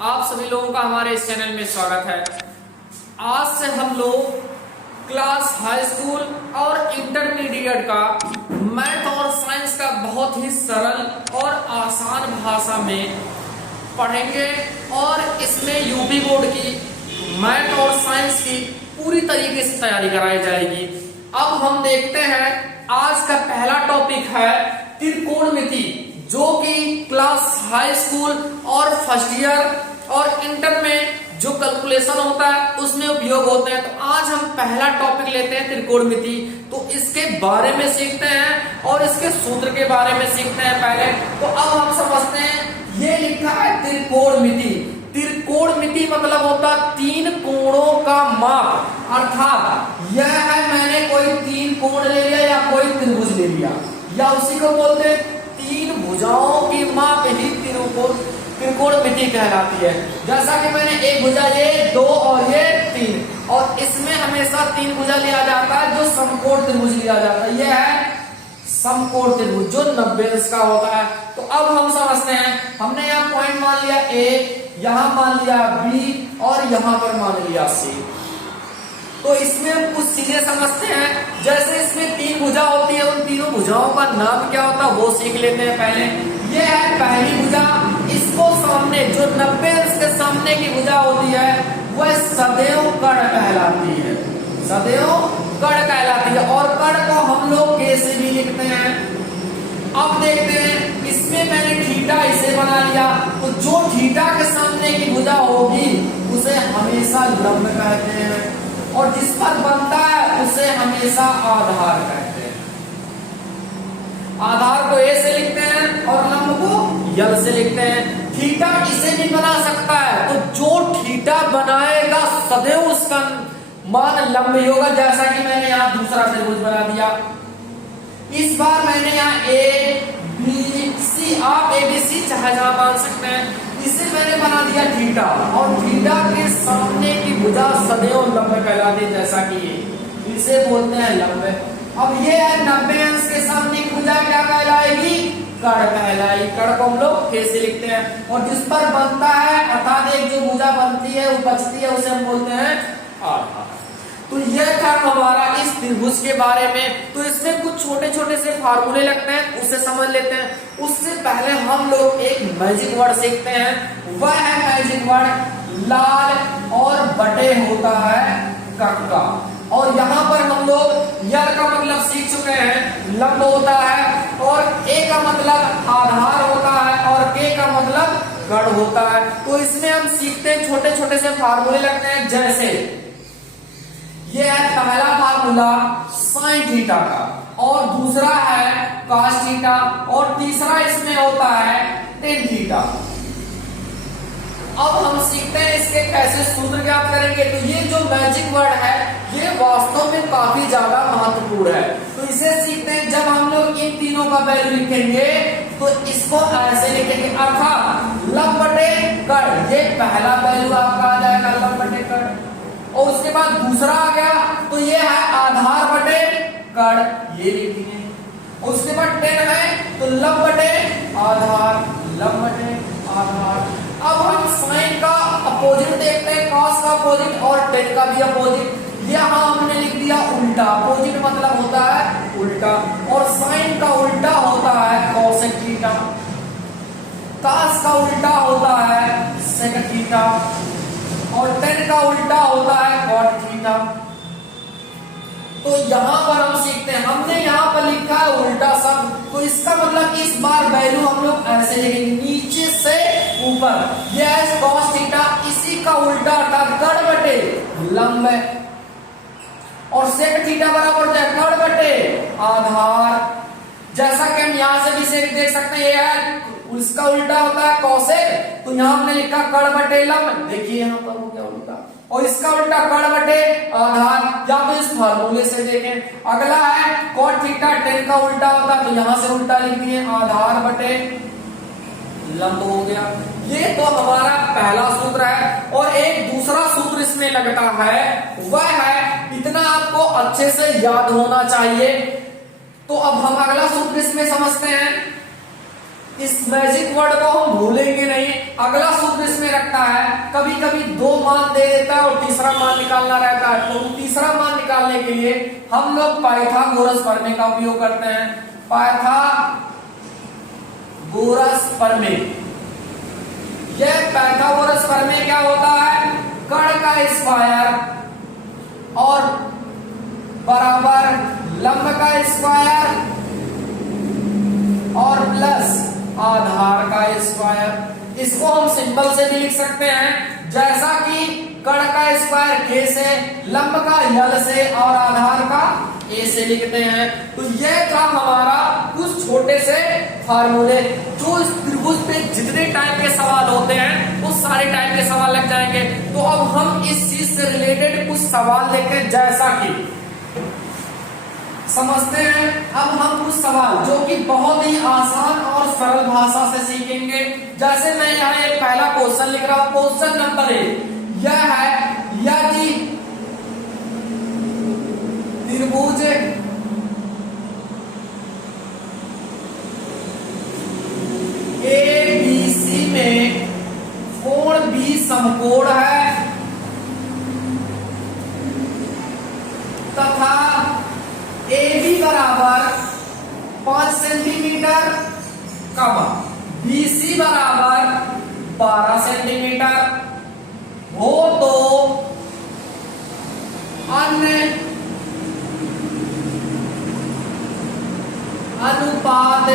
आप सभी लोगों का हमारे इस चैनल में स्वागत है। आज से हम लोग क्लास हाई स्कूल और इंटरमीडिएट का मैथ और साइंस का बहुत ही सरल और आसान भाषा में पढ़ेंगे और इसमें यूपी बोर्ड की मैथ और साइंस की पूरी तरीके से तैयारी कराई जाएगी। अब हम देखते हैं, आज का पहला टॉपिक है त्रिकोणमिति, जो कि क्लास हाई स्कूल और फर्स्ट ईयर और इंटर में जो कैलकुलेशन होता है उसमें उपयोग होते हैं। तो आज हम पहला टॉपिक लेते हैं त्रिकोणमिति। तो इसके बारे में सीखते हैं और इसके सूत्र के बारे में सीखते हैं पहले। तो अब हम समझते हैं, ये लिखा है त्रिकोणमिति। त्रिकोणमिति मतलब होता है तीन कोणों का माप, अर्थात यह है मैंने कोई तीन कोण ले लिया या कोई त्रिभुज ले लिया, या उसी को बोलते हैं तीन भुजाओं की माप ही त्रिकोणमिति कहलाती है। जैसा कि मैंने एक भुजा ये, दो और ये तीन, और इसमें हमेशा तीन भुजा लिया जाता है जो समकोण त्रिभुज लिया जाता है। यह है समकोण त्रिभुज जो 90 अंश का होता है। तो अब हम समझते हैं, हमने यहाँ पॉइंट मान लिया ए, यहाँ मान लिया बी और यहाँ पर मान लिया सी। तो इसमें हम कुछ चीजें समझते हैं। जैसे इसमें तीन भुजा होती है, उन तीनों भुजाओं का नाम क्या होता है वो सीख लेते हैं पहले। ये है पहली भुजा, इसको सामने जो 90 अंश के सामने की भुजा होती है वह सदैव कर्ण कहलाती है, सदैव कर्ण कहलाती है। और कर्ण को हम लोग कैसे भी लिखते हैं, अब देखते हैं। इसमें मैंने थीटा इसे बना लिया, तो जो थीटा के सामने की भुजा होगी उसे हमेशा लंब कहते हैं, और जिस पर बनता है उसे हमेशा आधार कहते हैं। आधार को ए से लिखते हैं और लंब को यल से लिखते हैं। थीटा इसे भी बना सकता है, तो जो थीटा बनाएगा सदैव उसका मान लंब ही होगा। जैसा कि मैंने यहाँ दूसरा त्रिभुज बना दिया, इस बार मैंने यहाँ ए बी सी, आप ए बी सी चाहे जहां मान सकते हैं, इसे मैंने बना दिया थीटा, और थीटा के सामने की भुजा सदैव लंब कहलाती है, जैसा कि ये, इसे बोलते हैं लंब। अब ये है 90 अंश के सामने की भुजा क्या कहलाएगी, कर्ण कहलाएगी। कर्ण को हम लोग कैसे लिखते हैं, और जिस पर बनता है अर्थात एक जो भुजा बनती है वो बचती है उसे हम बोलते हैं आधार। तो यह था हमारा इस त्रिभुज के बारे में। तो इसमें कुछ छोटे छोटे से फार्मूले लगते हैं, उसे समझ लेते हैं। उससे पहले हम लोग एक मैजिक वर्ड सीखते हैं, वह है मैजिक वर्ड लाल और बटे होता है कक्का। और यहाँ पर हम लोग यल का मतलब सीख चुके हैं, लंब होता है, और ए का मतलब आधार होता है, और के का मतलब कर्ण होता है। तो इसमें हम सीखते हैं छोटे छोटे से फार्मूले लगते हैं। जैसे ये है पहला फार्मूला साइन थीटा का, और दूसरा है कॉस थीटा, और तीसरा इसमें होता है टेन थीटा। अब हम सीखते हैं इसके कैसे सूत्र ज्ञात करेंगे। तो ये जो मैजिक वर्ड है ये वास्तव में काफी ज्यादा महत्वपूर्ण है। तो इसे सीखते हैं, जब हम लोग इन तीनों का वैल्यू लिखेंगे तो इसको ऐसे लिखेंगे, अर्थात लंब बटे कर्ण। ये पहला वैल्यू आपका आ जाएगा लंब बटे कर्ण, और उसके बाद दूसरा आ गया तो ये है आधार बटे कर्ण, ये लिखेंगे। उसके बाद 10 है तो लंब बटे आधार, लंब बटे आधार। अब हम साइन का अपोजिट देखते हैं, कॉस का अपोजिट और टेन का भी अपोजिट। यहाँ हमने लिख दिया उल्टा, अपोजिट मतलब होता है उल्टा, और साइन का उल्टा होता है कोसेक थीटा, कॉस का उल्टा होता है सेक थीटा, और टेन का उल्टा होता है कॉट थीटा। तो यहाँ पर हम सीखते हैं, हमने यहाँ पर लिखा है उल्टा सब, तो इसका मतलब इस बार वैल्यू हम लोग ऐसे लिखेंगे नीचे से ऊपर। यह कॉस थीटा, इसी का उल्टा अर्थात कर्ण बटे लंब है, और सेक थीटा बराबर होता है कर्ण बटे आधार। जैसा कि हम यहाँ से भी सेक देख सकते हैं, ये है उसका उल्टा होता है कॉसेक, तो यहाँ हमने लिखा कर्ण बटे लंब, देखिए यहाँ पर हो गया उल्टा, और इसका उल्टा कर्ण बटे आधार, या तो इस फार्मूले से देखें। अगला है कॉट थीटा, टेन का उल्टा होता है, तो यहाँ से उल्टा लिख दिए आधार बटे लंब हो गया। ये तो हमारा पहला सूत्र है। और एक दूसरा सूत्र इसमें लगता है, वह है, इतना आपको अच्छे से याद होना चाहिए। तो अब हम अगला सूत्र इसमें समझते हैं। इस मैजिक वर्ड को हम भूलेंगे नहीं। अगला सूत्र इसमें में रखता है, कभी कभी दो मान दे देता है और तीसरा मान निकालना रहता है। तो तीसरा मान निकालने के लिए हम लोग पाइथागोरस प्रमेय का उपयोग करते हैं। पाइथागोरस प्रमेय, यह पाइथागोरस प्रमेय क्या होता है, कण का स्क्वायर और बराबर लंब का स्क्वायर और प्लस आधार का स्क्वायर। इसको हम सिंबल से भी लिख सकते हैं, जैसा कि कण का स्क्वायर k से, लंब का l से और आधार का a से लिखते हैं। तो यह था हमारा कुछ छोटे से फार्मूले, जो इस त्रिभुज पे जितने टाइप के सवाल होते हैं वो सारे टाइप के सवाल लग जाएंगे। तो अब हम इस चीज से रिलेटेड कुछ सवाल लेते हैं, जैसा कि समझते हैं। अब हम कुछ सवाल जो कि बहुत ही आसान और सरल भाषा से सीखेंगे। जैसे मैं यहाँ एक पहला क्वेश्चन लिख रहा हूं, क्वेश्चन नंबर 1 यह है, यदि त्रिभुज ABC में कोण B समकोण है तथा AB बराबर 5 सेंटीमीटर, BC बराबर 12 सेंटीमीटर हो, तो अन्य अनुपात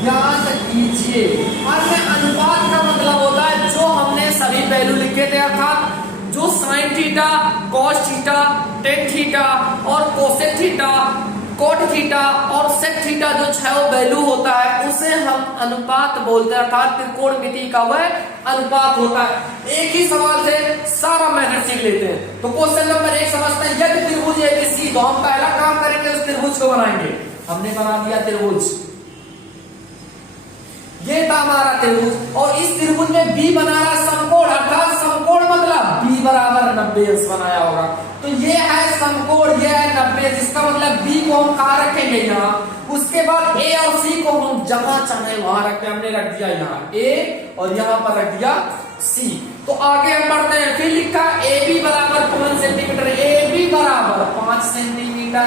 ज्ञात कीजिए। अन्य अनुपात का मतलब होता है जो हमने सभी वैल्यू लिखे थे, अर्थात जो sine theta, cos theta, tan theta और कोसेक थीटा, कोट थीटा और सेक थीटा, जो 6 वैल्यू होता है उसे हम अनुपात बोलते हैं, अर्थात त्रिकोणमिति का वह अनुपात होता है। एक ही सवाल से सारा मेथड सीख लेते हैं। तो क्वेश्चन नंबर 1 समझते हैं, यदि त्रिभुज ABC, तो हम पहला काम करेंगे उस त्रिभुज को बनाएंगे। हमने बना दिया त्रिभुज, ये था हमारा त्रिभुज, और इस त्रिभुज में B बना रहा है समकोण, अर्थात समकोण मतलब B बराबर 90 अंश बनाया होगा। तो ये है समकोण, ये है 90, जिसका मतलब B को हम कहाँ रखेंगे, यहाँ। उसके बाद A और C को हम जहां चाहे वहां रखते हैं, हमने रख दिया यहाँ A और यहाँ पर रख दिया C। तो आगे हम बढ़ते हैं, फिर लिखा AB बराबर 5 सेंटीमीटर, AB बराबर 5 सेंटीमीटर।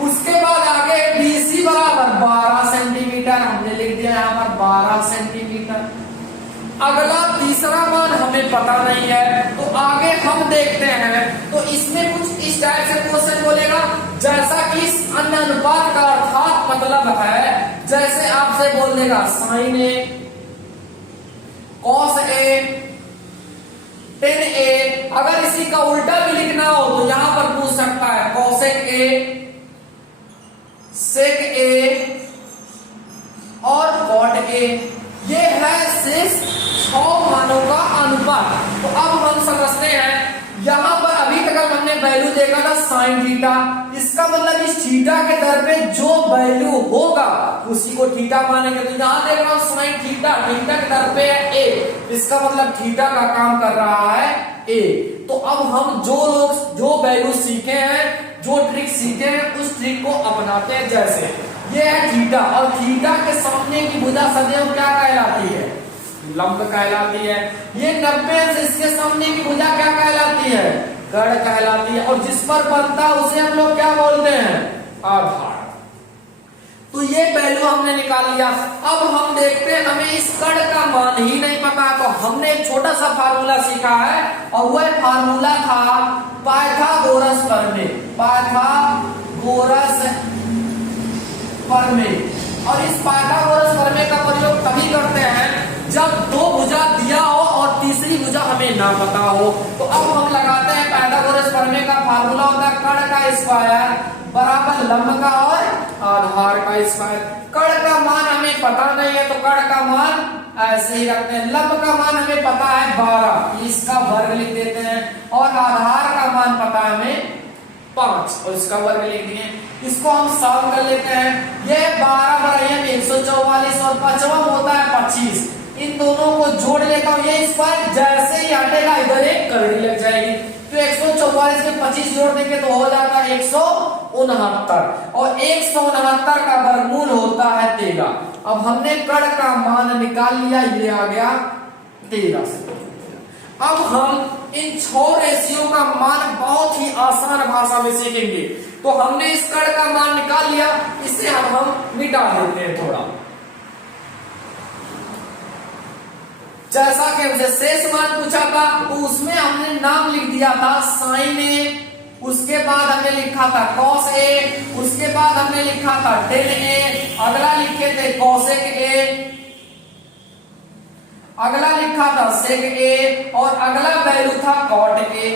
उसके बाद आगे BC बराबर 12 सेंटीमीटर, हमने लिख दिया यहाँ पर 12 सेंटीमीटर। अगला तीसरा मान हमें पता नहीं है, तो आगे हम देखते हैं। तो इसमें कुछ इस टाइप से क्वेश्चन बोलेगा, जैसा कि अन्य अनुपात का अर्थात मतलब है, जैसे आपसे बोल देगा sine A, cos A, tan A। अगर इसी का उल्टा भी लिखना हो तो यहां पर पूछ सकता है कॉसेक A, सेक A और कॉट A। ये है शेष 6 मानों का अनुपात। तो अब हम समझते हैं, यहां पर अभी तक हमने वैल्यू देखा था साइन थीटा, इसका मतलब इस थीटा के दर पे जो वैल्यू होगा उसी को थीटा मानेंगे। तो यहां देख रहा हूं साइन थीटा, थीटा के दर पे है A, इसका मतलब थीटा का काम कर रहा है A। तो अब हम जो वैल्यू सीखे हैं, जो ट्रिक सीखे हैं, उस ट्रिक को अपनाते हैं। जैसे ये है थीटा, और थीटा के सामने की भुजा सदैव क्या कहलाती है, लंब कहलाती है। ये 90 अंश, इसके सामने की भुजा क्या कहलाती है, गढ़ कहलाती है। और जिस पर बनता है उसे हम लोग क्या बोलते हैं, आधार। तो ये वैल्यू हमने निकाल लिया। अब हम देखते हैं, हमें इस कण का मान ही नहीं पता, तो हमने एक छोटा सा फार्मूला सीखा है, और वह फार्मूला था पाइथागोरस प्रमेय, पाइथागोरस प्रमेय। और इस पाइथागोरस प्रमेय का प्रयोग तभी करते हैं जब दो भुजा दिया हो और तीसरी भुजा हमें ना पता हो। तो अब हम लगाते हैं पाइथागोरस प्रमेय का फार्मूला होता है कण का स्क्वायर बराबर लंब का और आधार का स्क्वायर। कण का मान हमें पता नहीं है, तो कण का मान ऐसे ही रखते हैं। लंब का मान हमें पता है 12, इसका वर्ग लिख देते हैं, और आधार का मान पता है हमें 5 और इसका वर्ग लिख दिए। इसको हम सॉल्व कर लेते हैं। ये 12 बराबर 144 और 5वां होता है 25। इन दोनों को जोड़ लेता हूं, ये स्क्वायर जैसे ही हटेगा इधर एक करड़ी लग जाएगी। तो 144 में 25 जोड़ देंगे तो हो जाता है 169, और 169 का वर्गमूल होता है 13। अब हमने कण का मान निकाल लिया, ये आ गया 13 से। अब हम इन 6 रेशियो का मान बहुत ही आसान भाषा में सीखेंगे। तो हमने इस कण का मान निकाल लिया, इसे अब हम मिटा देते हैं थोड़ा। जैसा कि हमसे शेष मान पूछा था तो उसमें हमने नाम लिख दिया था साइन ए, उसके बाद हमने लिखा था कॉस ए, उसके बाद हमने लिखा था टेन ए, अगला लिखे थे कॉसेक ए, अगला लिखा था सेक ए, और अगला वैल्यू था कॉट ए।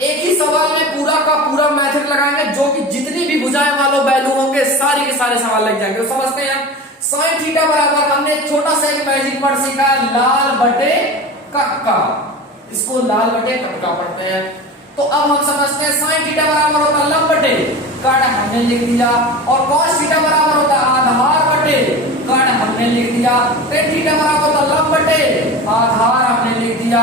एक ही सवाल में पूरा का पूरा मेथड लगाएंगे, जो कि जितनी भी भुजाएं वालों वैल्यू होंगे सारी के सारे सवाल लग जाएंगे। तो समझते हैं साइन थीटा बराबर, हमने छोटा सा एक मैजिक वर्ड सीखा, लाल बटे कक्का। इसको लाल बटे कक्का पढ़ते हैं। तो अब हम समझते हैं साइन थीटा बराबर होता है लंब बटे कण, हमने लिख दिया, और कॉस थीटा बराबर होता है आधार बटे कण, हमने लिख दिया। टेन थीटा बराबर होता है लंब बटे आधार, हमने लिख दिया।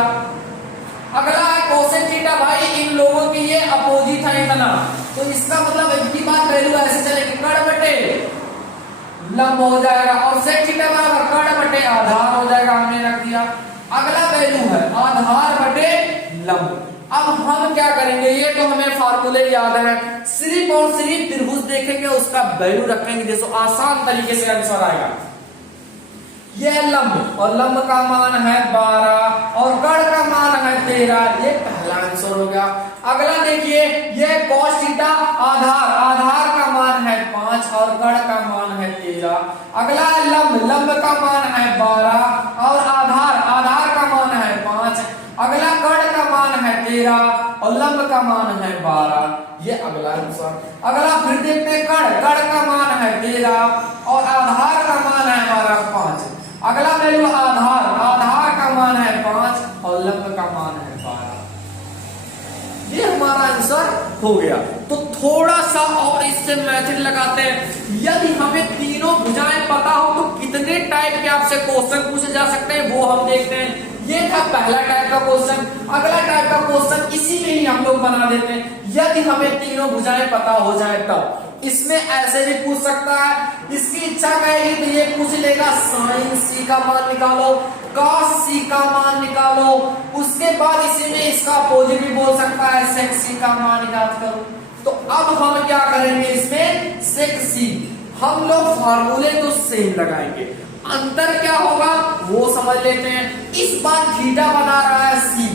अगला है कोसेक थीटा, भाई इन लोगों की ये अपोजिट है इतना, तो इसका मतलब इनकी बात वैल्यू ऐसे चलेगी, कण बटे लंब हो जाएगा, और सेक थीटा बराबर कण बटे आधार हो जाएगा, हमने रख दिया। अगला वैल्यू है आधार बटे लंब। अब हम क्या करेंगे, ये तो हमें फार्मूले याद है, सिर्फ और सिर्फ त्रिभुज देखेंगे, उसका वैल्यू रखेंगे, जैसे आसान तरीके से आंसर आएगा। यह लंब, और लंब का मान है 12 और कण का मान है 13, ये पहला आंसर हो गया। अगला देखिए, यह कॉस थीटा आधार, आधार का मान है 5 और कण का मान है 13। अगला है लंब, लंब का मान है 12 और आधार, आधार का मान है 5। अगला कण का मान है 13 और लंब का मान है 12, ये अगला आंसर। अगला फिर देखते हैं कण, कण का मान है 13 और आधार का मान है हमारा 5। अगला वैल्यू आधार, आधार का मान है 5 और लंब का मान है 12, ये हमारा आंसर हो गया। तो थोड़ा सा और इससे मेथड लगाते हैं। यदि हमें तीनों भुजाएं पता हो तो कितने टाइप के आपसे क्वेश्चन पूछे जा सकते हैं वो हम देखते हैं। ये था पहला टाइप का क्वेश्चन। अगला टाइप का क्वेश्चन इसी में ही हम लोग बना देते हैं, यदि हमें तीनों भुजाएं पता हो जाए तब। इसमें ऐसे भी पूछ सकता है, इसकी इच्छा कहेगी तो ये पूछ लेगा साइन सी का मान निकालो, कॉस सी का मान निकालो, उसके बाद इसी में इसका अपोजिट भी बोल सकता है सेक सी का मान याद करो। तो अब हम क्या करेंगे, इसमें सेक सी हम लोग फार्मूले तो सेम लगाएंगे, अंतर क्या होगा वो समझ लेते हैं। इस बार थीटा बना रहा है सी,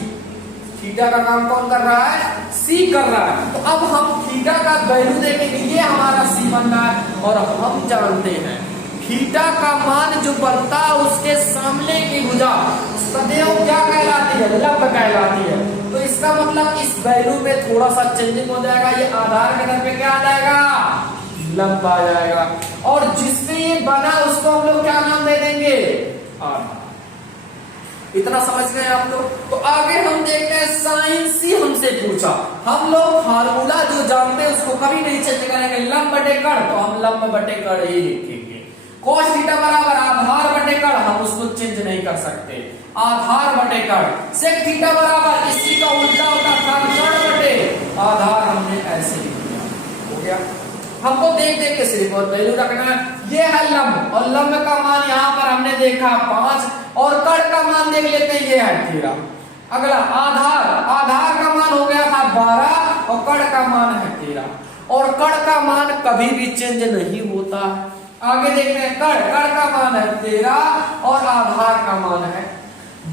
थीटा का काम कौन कर रहा है, सी कर रहा है। तो अब हम थीटा का वैल्यू देखेंगे, ये हमारा सी बन रहा है, और हम जानते हैं थीटा का मान जो बनता है उसके सामने की भुजा सदैव क्या कहलाती है, लंब कहलाती है। तो इसका मतलब इस वैल्यू में थोड़ा सा चेंजिंग हो जाएगा, ये आधार के घर पे क्या आ जाएगा, लंब आ जाएगा, और जिसमें ये बना उसको हम लोग क्या नाम दे देंगे, आधार। इतना समझ गए आप लोग। तो आगे हम देखते हैं साइन सी हमसे पूछा, हम लोग फार्मूला जो जानते हैं उसको कभी नहीं चेंज करेंगे, लंब बटे कण, तो हम लंब बटे कण ही लिखेंगे। कॉस थीटा बराबर आधार बटे कण, हम उसको चेंज नहीं कर सकते, आधार बटे कण। सेक थीटा बराबर इसी का उल्टा होता था, कण बटे आधार, हमने ऐसे लिख दिया, हो गया। हमको देख देख के सिर्फ और वैल्यू रखना है। ये है लंब, और लंब का मान यहाँ पर हमने देखा 5, और कण का मान देख लेते हैं, ये है 13। अगला आधार, आधार का मान हो गया था 12 और कण का मान है 13, और कण का मान कभी भी चेंज नहीं होता। आगे देखते हैं कण, कण का मान है 13 और आधार का मान है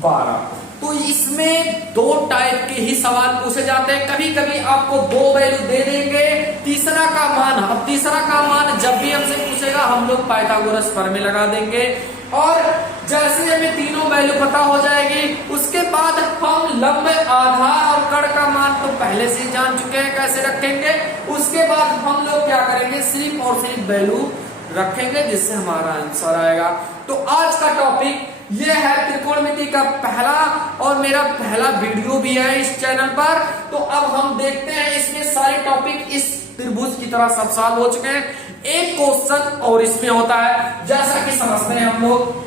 12। तो इसमें दो टाइप के ही सवाल पूछे जाते हैं, कभी कभी आपको दो वैल्यू दे देंगे, तीसरा का मान, अब तीसरा का मान जब भी हमसे पूछेगा हम लोग पाइथागोरस प्रमेय लगा देंगे, और जैसे हमें तीनों वैल्यू पता हो जाएगी उसके बाद हम लंब, आधार और कण का मान तो पहले से जान चुके हैं कैसे रखेंगे। उसके बाद हम लोग क्या करेंगे, सिर्फ और सिर्फ वैल्यू रखेंगे जिससे हमारा आंसर आएगा। तो आज का टॉपिक ये है त्रिकोणमिति का पहला और मेरा पहला वीडियो भी है इस चैनल पर। तो अब हम देखते हैं इसमें सारे टॉपिक इस त्रिभुज की तरह सब सॉल्व हो चुके हैं। एक क्वेश्चन और इसमें होता है, जैसा कि समझते हैं हम लोग,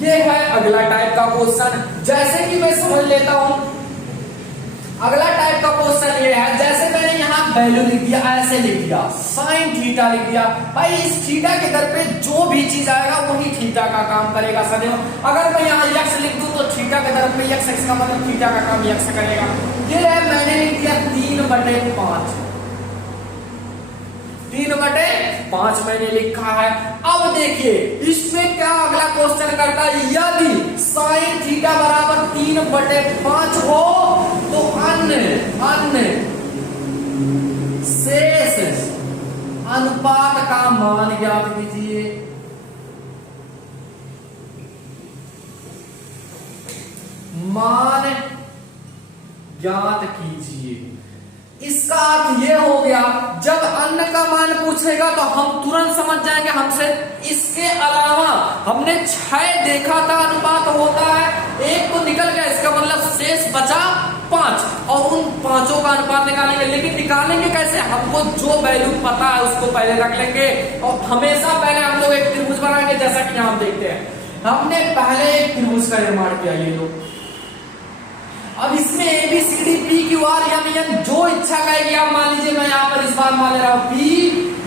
ये है अगला टाइप का क्वेश्चन। जैसे कि मैं समझ लेता हूं, अगला टाइप का क्वेश्चन ये है, जैसे मैंने यहां वैल्यू लिख दिया, ऐसे लिख दिया, साइन थीटा लिख दिया। भाई इस थीटा के दर पे जो भी चीज आएगा वही थीटा का काम करेगा सदैव। अगर मैं यहाँ यक्स लिख दूं तो थीटा के दर पे यक्स, का मतलब थीटा का काम यक्स करेगा। ये है मैंने लिख दिया 3/5, 3/5 मैंने लिखा है। अब देखिए इसमें क्या अगला क्वेश्चन करता है, यदि साइन थीटा बराबर 3/5 हो तो अन्य शेष अनुपात का मान ज्ञात कीजिए। मान ज्ञात कीजिए। इसका अर्थ ये हो गया, जब अन्य का मान पूछेगा तो हम तुरंत समझ जाएंगे हमसे इसके अलावा हमने 6 देखा था अनुपात होता है, एक तो निकल गया, इसका मतलब शेष बचा 5 और उन पांचों का अनुपात निकालेंगे। लेकिन निकालेंगे कैसे, हमको जो वैल्यू पता है उसको पहले रख लेंगे और हमेशा पहले हम लोग एक त्रिभुज बनाएंगे। जैसा कि हम देखते हैं, हमने पहले एक त्रिभुज का निर्माण किया, ये लोग। अब इसमें ABCD PQR यानी जो इच्छा कहेगी आप मान लीजिए, मैं यहाँ पर इस बार मान ले रहा हूँ P,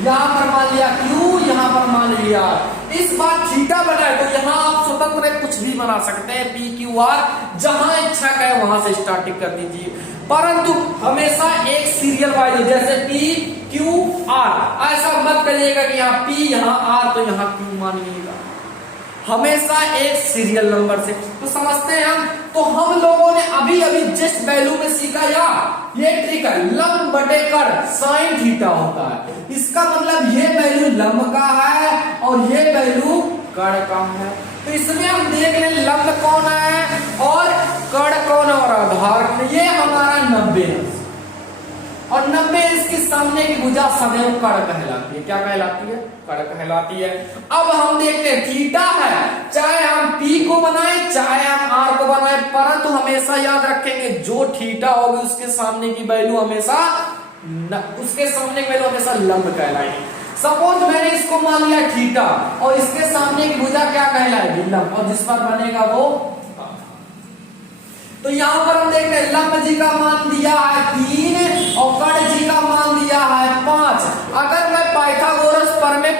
यहाँ पर मान लिया Q, यहाँ पर मान लिया R। इस बार थीटा बनाए तो यहाँ आप स्वतंत्र कुछ भी बना सकते हैं, PQR, जहां इच्छा कहे वहां से स्टार्टिंग कर दीजिए, परंतु हमेशा एक सीरियल वाइज, जैसे PQR, ऐसा मत करिएगा कि यहाँ P यहाँ R तो यहाँ Q मानिएगा, हमेशा एक सीरियल नंबर से। तो समझते हैं हम, तो हम लोगों ने अभी अभी जस्ट वैल्यू में सीखा, या ये ट्रिक है, लंब बटे कर्ण साइन थीटा होता है। इसका मतलब ये वैल्यू लंब का है और ये वैल्यू कर्ण का है। तो इसमें हम देख लें लंब कौन है और कर्ण कौन है और आधार, ये हमारा 90 और 90 इसके सामने की भुजा सदैव कर्ण कहलाती है। क्या कहलाती है? कर्ण कहलाती है। अब हम देखते हैं थीटा है, चाहे हम P को बनाए चाहे हम R को बनाए, परंतु हमेशा याद रखेंगे जो थीटा होगी उसके सामने की वैल्यू हमेशा लंब कहलाएगी। सपोज मैंने इसको मान लिया थीटा और इसके सामने की भुजा क्या कहलाएगी? लंब, और जिस पर बनेगा वो। तो यहां पर हम देख रहे हैं लंब जी का मान दिया है 3 और कर्ण जी का मान दिया है 5। अगर मैं पाइथागोरस पर में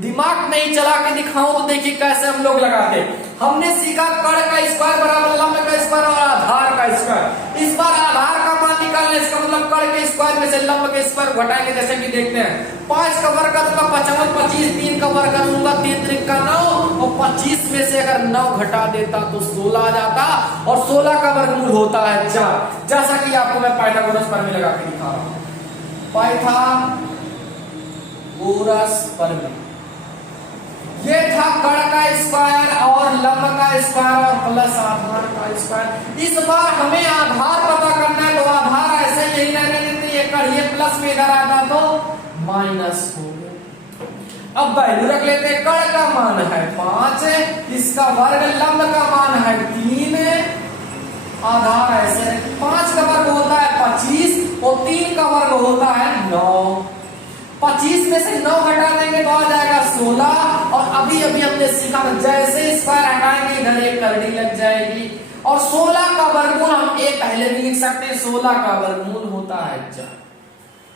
दिमाग नहीं चला के दिखाऊं तो देखिए कैसे हम लोग लगाते। हमने सीखा कर्ण का स्क्वायर बराबर लंब का स्क्वायर और आधार का स्क्वायर। इस बार आधार का मान निकालने, इसका मतलब कर्ण के स्क्वायर में से लंब के स्क्वायर घटाएंगे। जैसे कि देखते हैं 5 का वर्ग करूंगा 55, 25, 3 का वर्ग करूंगा 3 3 का 9 और 25 में से अगर 9 घटा देता तो 16 आ जाता और 16 का वर्गमूल होता है 4। जैसा कि आपको मैं पाइथागोरस पर में लगा के दिखा रहा हूं, पाइथागोरस पर में ये था कर्ण का स्क्वायर और लंब का स्क्वायर और प्लस आधार का स्क्वायर। इस बार हमें आधार पता करना है, तो आधार ऐसे यही रहने देते, ये कर्ण, ये प्लस में इधर आता तो माइनस हो गया। अब वैल्यू रख लेते हैं, कर्ण का मान है 5, इसका वर्ग, लंब का मान है 3, आधार ऐसे 5 का वर्ग होता है 25 और 3 का वर्ग होता है 9। 25 में से 9 घटा देंगे तो आ जाएगा 16 और अभी अभी हमने सीखा जैसे स्क्वायर हटाएंगे इधर एक करड़ी लग जाएगी और 16 का वर्गमूल हम एक पहले भी लिख सकते हैं, 16 का वर्गमूल होता है 4।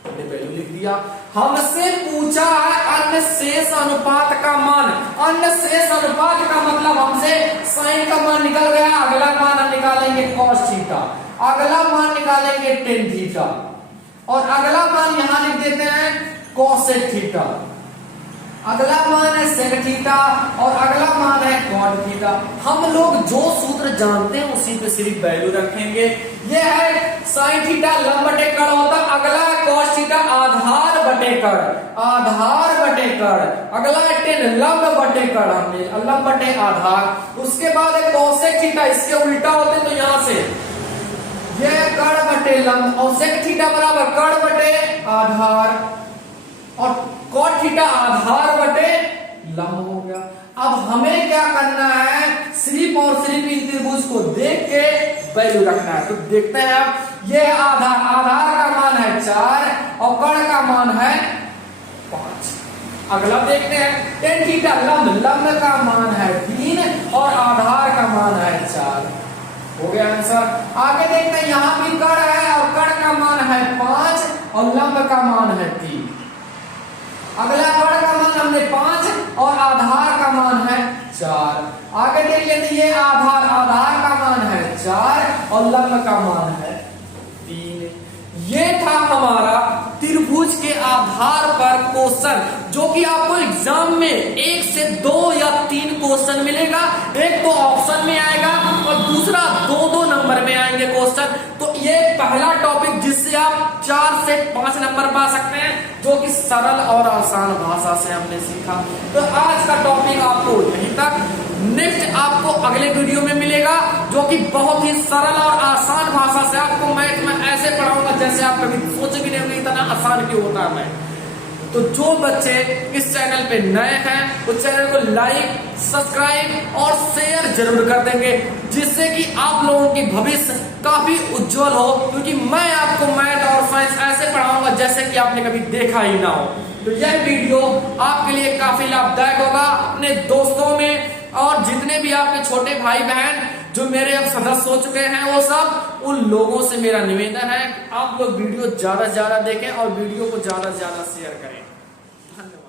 हमने पहले लिख दिया। हमसे पूछा है अन्य शेष अनुपात का मान। अन्य शेष अनुपात का मतलब हमसे साइन का मान निकल गया, अगला मान हम निकालेंगे कॉस थीटा, अगला मान निकालेंगे टेन थीटा और अगला मान यहां लिख देते हैं कोसेक थीटा, अगला मान है सेक थीटा और अगला मान है कॉट थीटा। हम लोग जो सूत्र जानते हैं उसी पे सिर्फ वैल्यू रखेंगे। ये है साइन थीटा लंब बटे कर्ण होता, अगला है कॉस थीटा आधार बटे कर्ण, आधार बटे कर्ण, अगला है टेन लंब बटे कर्ण, हमने लंब बटे आधार। उसके बाद है कोसेक थीटा, इसके उल्टा होते तो यहां से ये कर्ण बटे लंब और सेक थीटा बराबर कर्ण बटे आधार और कॉट थीटा आधार बटे लंब हो गया। अब हमें क्या करना है, सिर्फ और सिर्फ इन त्रिभुज को देख के वैल्यू रखना है। तो देखते हैं आप, ये आधार, आधार का मान है 4 और कर्ण का मान है 5। अगला देखते हैं टेन थीटा लंब, लंब का मान है 3 और आधार का मान है 4। हो गया आंसर। आगे देखते हैं, यहाँ भी कर्ण है और कर्ण का मान है 5 और लंब का मान है 3। अगला गढ़ का मान हमने 5 और आधार का मान है 4। आगे देख लेते ये आधार का मान है 4 और लंब का मान है 3। ये था हमारा त्रिभुज के आधार पर क्वेश्चन, जो कि आपको एग्जाम में 1 से 2 या 3 क्वेश्चन मिलेगा। एक तो ऑप्शन में आएगा और दूसरा 2-2 नंबर में आएंगे क्वेश्चन। तो ये पहला टॉपिक जिससे आप 4 से 5 नंबर पा सकते हैं, जो कि सरल और आसान भाषा से हमने सीखा। तो आज का टॉपिक आपको यहीं तक, नेक्स्ट आपको अगले वीडियो में मिलेगा, जो कि बहुत ही सरल और आसान भाषा से आपको मैथ में ऐसे पढ़ाऊंगा जैसे आप कभी सोचे भी नहीं होंगे इतना आसान क्यों होता है मैथ। तो जो बच्चे इस चैनल पे नए हैं वो चैनल को लाइक, सब्सक्राइब और शेयर जरूर कर देंगे, जिससे कि आप लोगों की भविष्य काफी उज्जवल हो, क्योंकि मैं आपको मैथ और साइंस ऐसे पढ़ाऊंगा जैसे कि आपने कभी देखा ही ना हो। तो यह वीडियो आपके लिए काफी लाभदायक होगा। अपने दोस्तों में और जितने भी आपके छोटे भाई बहन जो मेरे अब सदस्य हो चुके हैं, वो सब उन लोगों से मेरा निवेदन है आप लोग वीडियो ज्यादा से ज्यादा देखें और वीडियो को ज्यादा से ज्यादा शेयर करें। धन्यवाद।